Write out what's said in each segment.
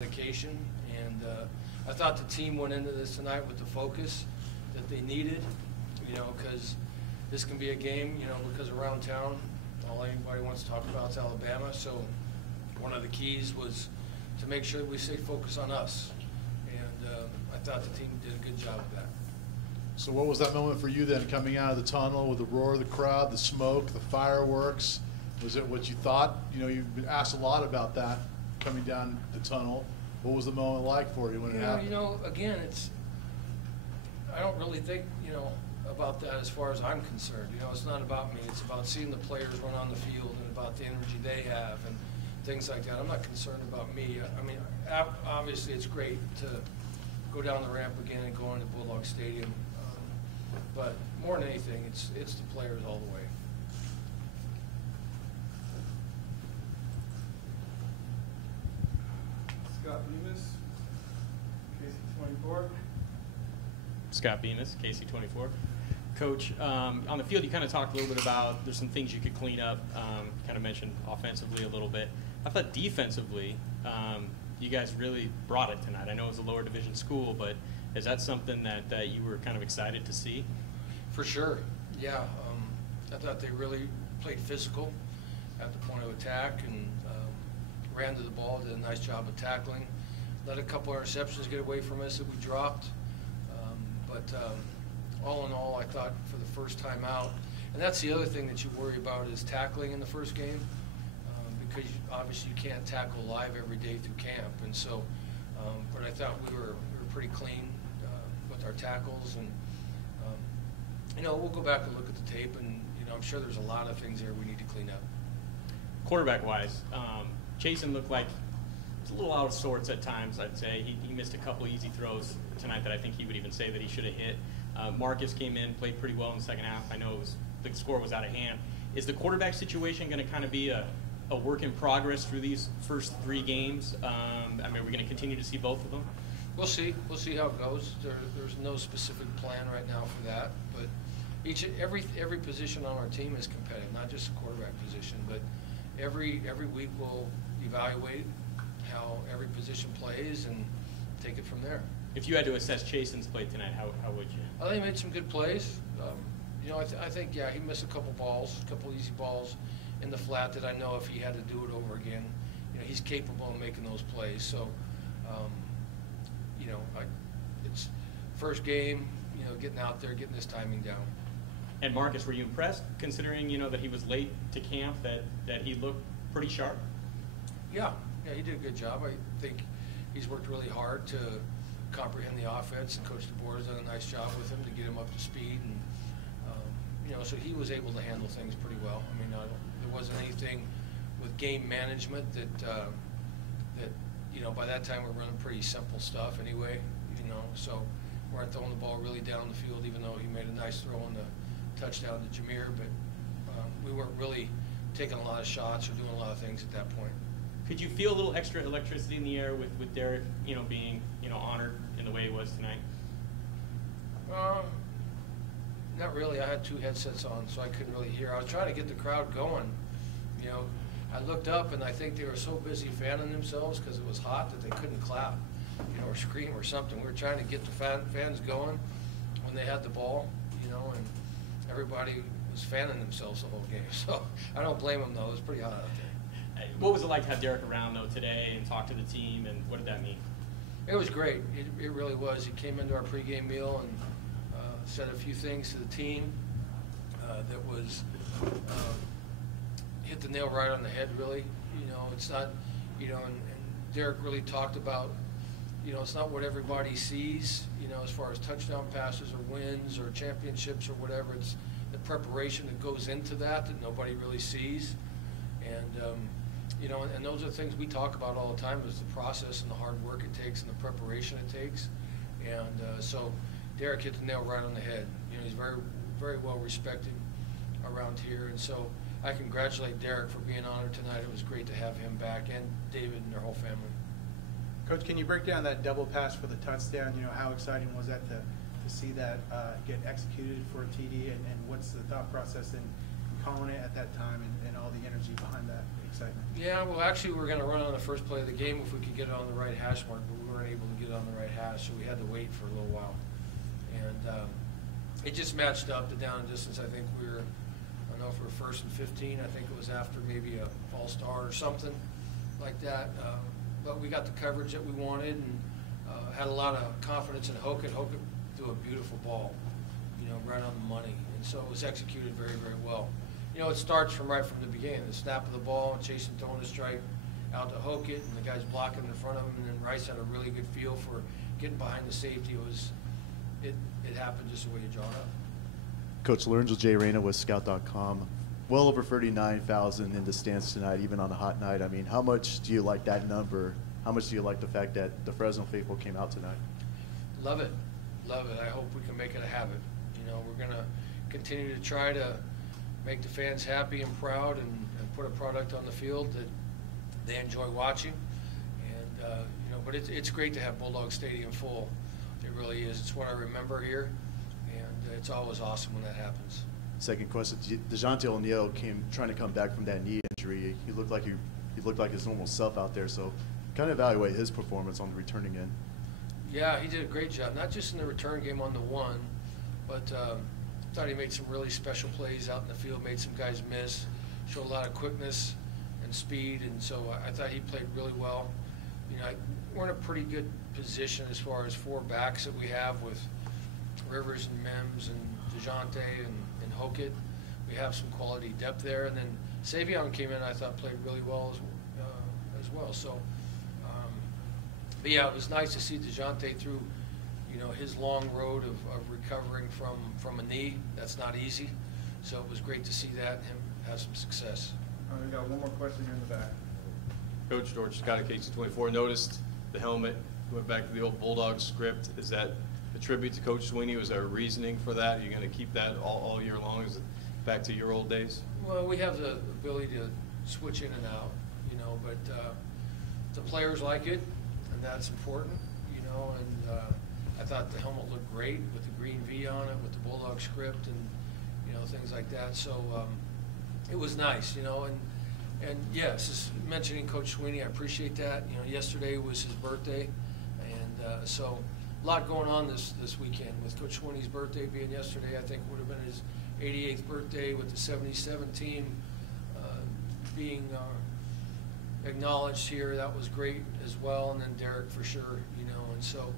dedication, and I thought the team went into this tonight with the focus that they needed, because this can be a game, because around town, all anybody wants to talk about is Alabama. So one of the keys was to make sure that we stay focused on us, and I thought the team did a good job of that. So what was that moment for you then, coming out of the tunnel with the roar of the crowd, the smoke, the fireworks? Was it what you thought? You've been asked a lot about that coming down the tunnel. What was the moment like for you when it happened? Again, I don't really think, about that as far as I'm concerned. It's not about me. It's about seeing the players run on the field and about the energy they have and things like that. I'm not concerned about me. I mean, obviously it's great to go down the ramp again and go into Bulldog Stadium. But more than anything, it's the players all the way. Scott Bemis, KC24. Scott Bemis, KC24. Coach, on the field you kind of talked a little bit about there's some things you could clean up, kind of mentioned offensively a little bit. I thought defensively you guys really brought it tonight. I know it was a lower division school, but is that something that you were kind of excited to see? For sure, yeah. I thought they really played physical at the point of attack and ran to the ball, did a nice job of tackling. Let a couple of interceptions get away from us that we dropped. But all in all, I thought for the first time out, and that's the other thing that you worry about is tackling in the first game, because obviously you can't tackle live every day through camp. And so, but I thought we were pretty clean with our tackles, and we'll go back and look at the tape, and I'm sure there's a lot of things there we need to clean up. Quarterback-wise, Chasen looked like a little out of sorts at times, I'd say. He missed a couple easy throws tonight that I think he would even say that he should have hit. Marcus came in, played pretty well in the second half. I know the score was out of hand. Is the quarterback situation going to kind of be a work in progress through these first 3 games? We're going to continue to see both of them? We'll see. We'll see how it goes. There's no specific plan right now for that, but every position on our team is competitive, not just the quarterback position, but every week we'll evaluate how every position plays and take it from there. If you had to assess Chasen's play tonight, how would you? I think he made some good plays. I think, yeah, he missed a couple easy balls in the flat that I know if he had to do it over again, he's capable of making those plays. So, it's first game, getting out there, getting this timing down. And Marcus, were you impressed considering, that he was late to camp, that he looked pretty sharp? Yeah, he did a good job. I think he's worked really hard to comprehend the offense, and Coach DeBoer has done a nice job with him to get him up to speed, and so he was able to handle things pretty well. There wasn't anything with game management that by that time we're running pretty simple stuff anyway. So we weren't throwing the ball really down the field, even though he made a nice throw on the touchdown to Jameer, but we weren't really taking a lot of shots or doing a lot of things at that point. Could you feel a little extra electricity in the air with Derek, being, honored in the way he was tonight? Not really. I had 2 headsets on, so I couldn't really hear. I was trying to get the crowd going. I looked up, and I think they were so busy fanning themselves because it was hot that they couldn't clap, or scream or something. We were trying to get the fans going when they had the ball, and everybody was fanning themselves the whole game. So I don't blame them, though. It was pretty hot out there. What was it like to have Derek around, though, today and talk to the team, and what did that mean? It was great. It really was. He came into our pregame meal and said a few things to the team that was hit the nail right on the head, really. It's not, and Derek really talked about, it's not what everybody sees, as far as touchdown passes or wins or championships or whatever. It's the preparation that goes into that nobody really sees. And, and those are things we talk about all the time, is the process and the hard work it takes and the preparation it takes. And so Derek hit the nail right on the head. He's very, very well respected around here. And so I congratulate Derek for being honored tonight. It was great to have him back, and David and their whole family. Coach, can you break down that double pass for the touchdown? How exciting was that to see that get executed for a TD, and what's the thought process in calling it at that time and all the energy behind that? excitement? Yeah, well, actually, we were going to run on the first play of the game if we could get it on the right hash mark, but we weren't able to get it on the right hash, so we had to wait for a little while. And it just matched up the down and distance. I think we were, I don't know if we were 1st and 15. I think it was after maybe a all-star or something like that. But we got the coverage that we wanted and had a lot of confidence in Hockett. Hockett threw a beautiful ball, you know, right on the money. And so it was executed very, very well. You know, it starts from right from the beginning. The snap of the ball, and Chase throwing the strike out to Hockett, and the guys blocking in front of him, and then Rice had a really good feel for getting behind the safety. It happened just the way you draw it up. Coach Lorenzo J. Reyna with Scout.com. Well over 39,000 in the stands tonight, even on a hot night. I mean, how much do you like that number? How much do you like the fact that the Fresno faithful came out tonight? Love it. Love it. I hope we can make it a habit. You know, we're going to continue to try to make the fans happy and proud and put a product on the field that they enjoy watching. And, you know, but it's great to have Bulldog Stadium full. It really is. It's what I remember here, and it's always awesome when that happens. Second question: DeJounte O'Neal came trying to come back from that knee injury. He looked like his normal self out there. So, kind of evaluate his performance on the returning end. Yeah, he did a great job. Not just in the return game on the one, but thought he made some really special plays out in the field. Made some guys miss. Showed a lot of quickness and speed, and so I thought he played really well. You know, we're in a pretty good position as far as 4 backs that we have with Rivers and Mims and DeJounte and Hockett. We have some quality depth there, and then Savion came in. I thought played really well as well. So, but yeah, it was nice to see DeJounte through, you know, his long road of recovering from a knee. That's not easy. So it was great to see that and him have some success. All right, we got one more question here in the back. Coach George Scott at KC24 noticed the helmet, went back to the old Bulldog script. Is that a tribute to Coach Sweeney? Was there a reasoning for that? Are you going to keep that all year long? Is it back to your old days? Well, we have the ability to switch in and out, you know, but the players like it, and that's important, you know, and I thought the helmet looked great with the green V on it, with the Bulldog script and, you know, things like that. So it was nice, you know, and yes, just mentioning Coach Sweeney, I appreciate that. You know, yesterday was his birthday, and so a lot going on this weekend with Coach Sweeney's birthday being yesterday. I think would have been his 88th birthday with the 77 team being acknowledged here. That was great as well, and then Derek for sure, you know, and so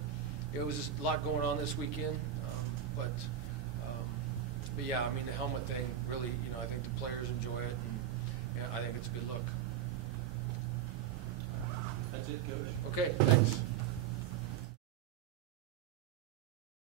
it was just a lot going on this weekend, but yeah, I mean, the helmet thing really, you know, I think the players enjoy it, and I think it's a good look. That's it, Coach. Okay, thanks.